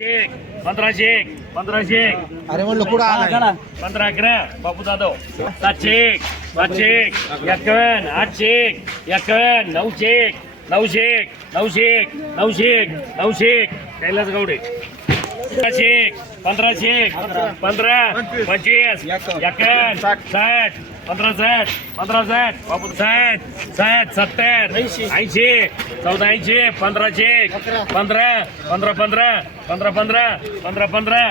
एक पंधराशे एक पंधराशे एक. अरे कुठं आला पंधरा अकरा बापू जाधव सातशे एक सातशे एक एकावन्न आठशे एक एकावन्न नऊशे एक नऊशे एक नऊशे एक नऊशे एक नऊशे एक. कैलास गौडे पंधराशे एक पंधराशे एक पंधरा पंचवीस एकावन्न साठ पंधरा साठ पंधरा साठ बापू साठ साठ सत्तर ऐंशी चौदा ऐंशी पंधराशे पंधरा पंधरा पंधरा पंधरा पंधरा पंधरा पंधरा.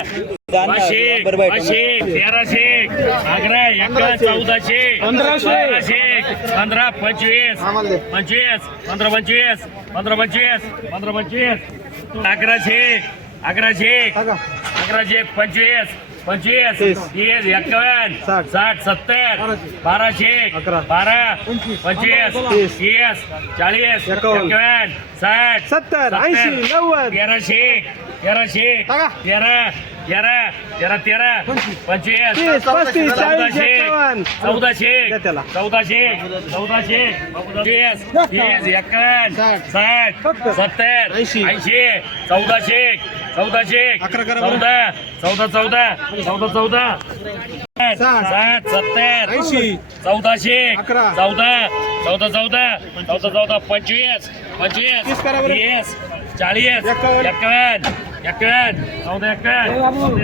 पाचशे पाचशे तेराशे अकरा एका चौदाशे पंधराशे. पंधरा पंचवीस पंचवीस पंधरा पंचवीस पंधरा पंचवीस पंधरा पंचवीस अकराशे अकराशे अकराशे पंचवीस पंचवीस तीस एकावन्न साठ सत्तर बाराशे बारा पंचवीस तीस चाळीस एकावन्न साठ सत्तर ऐंशी नव्वद. तेराशे तेराशे तेरा तेरा तेरा तेरा. पंचवीस. तीस, पस्तीस, चाळीस, चौदाशे एकावन्न. चौदाशे द्या त्याला. चौदाशे चौदाशे तीस तीस एकावन्न साठ. सत्तर. ऐंशी. ऐंशी. चौदाशे चौदाशे चौदा चौदा. चौदा चौदा. चौदा साठ. साठ. सत्तर. ऐंशी. चौदाशे अकरा. चौदा. चौदा चौदा. चौदा चौदा. पंचवीस. पंचवीस. तीस करा बरं. तीस. चाळीस. एकावन्न. एकावन्न एकावन्न चौदा एकावन्न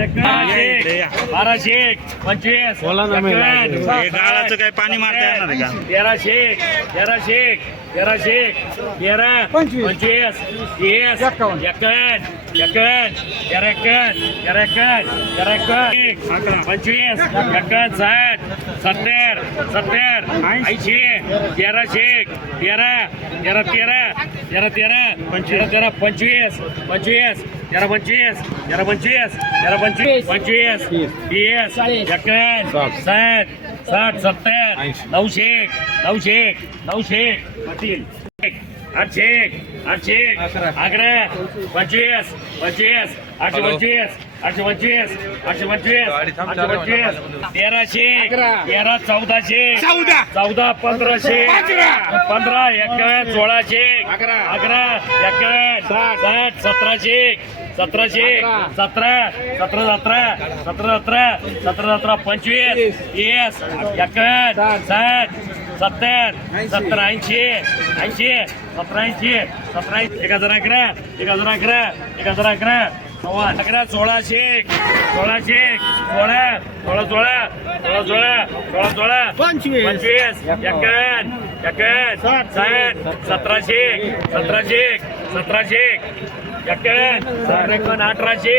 बाराशे पंचवीस एकावन्न, गाळाचं काय पाणी मारता येणार आहे का? तेराशे तेराशे तेराशे तेरा पंचवीस. पंचवीस तीस. एकावन्न एकावन्न तेरा एकावन्न तेरा एकावन्न तेरा अकरा पंचवीस एकावन्न साठ सत्तर सत्तर ऐंशी तेराशे तेरा तेरा तेरा तेरा तेरा पंचवीस तेरा पंचवीस पंचवीस तेरा पंचवीस तेरा पंचवीस तेरा पंचवीस पंचवीस तीस एकावन्न साठ. साठ सत्तर नऊशे नऊशे नऊशे पाटील आठशे आठशे अकरा. पंचवीस पंचवीस आठशे पंचवीस आठशे पंचवीस आठशे पंचवीस आठशे पंचवीस. तेराशे तेरा चौदाशे. चौदा. चौदा पंधराशे. पंधरा एकावन्न सोळाशे. अकरा. एकावन्न साठ. सतराशे. सतराशे. सतरा. सतरा सतरा. सतरा सतरा. सतरा सतरा पंचवीस. तीस. एकावन्न साठ. सत्तर सत्तर ऐंशी ऐंशी सतरा ऐंशी सतरा ऐंशी. एक हजार अकरा एक हजार अकरा एक हजार अकरा. सव्वा अकरा सोळाशे सोळाशे सोळा सोळा सोळा सोळा सोळा सोळा सोळा पंचवीस. पंचवीस एकावन्न एकावन्न साठ. सतराशे सतराशे सतराशे एकावन्न अठराशे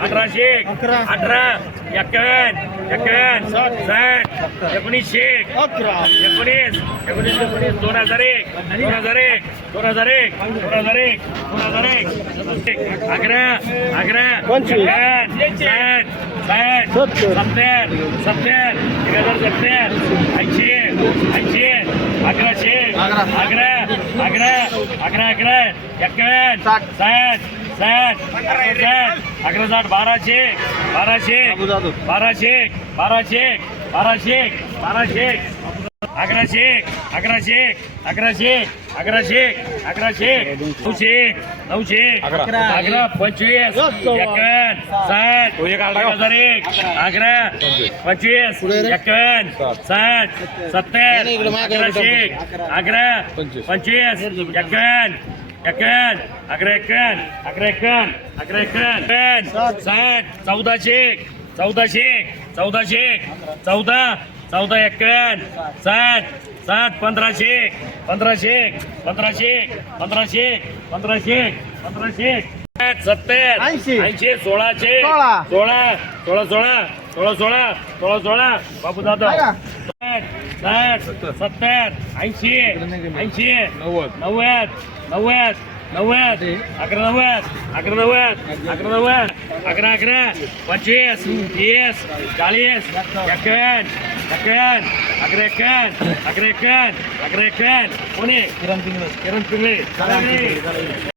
अठराशे अठरा. एकावन्न एकावन्न साठ एकोणीसशे एकोणीस. एकोणीस एकोणीस. दोन हजार एक. दोन हजार एक. दोन हजार एक. दोन हजार एक. दोन हजार एक. अकरा. अकरा. साठ साठ सत्तर. सत्तर. एक हजार सत्तर. ऐंशी. ऐंशी. अकराशे अकरा अकरा अकरा अकरा एकावन्न साठ. साठ साठ अकरा साठ बाराशे बाराशे बाराशे बाराशे बाराशे बाराशे. अकराशे अकराशे अकराशे अकराशे अकराशे नऊशे नऊशे अकरा. पंचवीस एकावन्न साठ हजार एक अकरा. पंचवीस. एकावन्न साठ. सत्तर अकराशे अकरा पंचवीस. एकावन्न एकावन्न अकरा एकावन्न अकरा एकावन्न अकरा एकावन्न साठ. चौदाशे चौदाशे चौदाशे चौदा चौदा एकावन्न साठ साठ पंधराशे पंधराशे पंधराशे पंधराशे पंधराशे पंधराशे साठ, सत्तर ऐंशी. ऐंशी सोळाशे सोळा. सोळा सोळा सोळा सोळा सोळा सोळा सोळा. बापू साठ साठ सत्तर ऐंशी ऐंशी नव्वद. नव्वद नव्वद. नव्वद अकरा नव्वद अकरा नव्वद अकरा नव्वद अकरा अकरा पंचवीस तीस चाळीस एकावन्न एकावन्न अकरा एकावन्न अकरा एकावन्न अकरा एकावन्न पुणे किरण पिंगळे किरण पिंगळे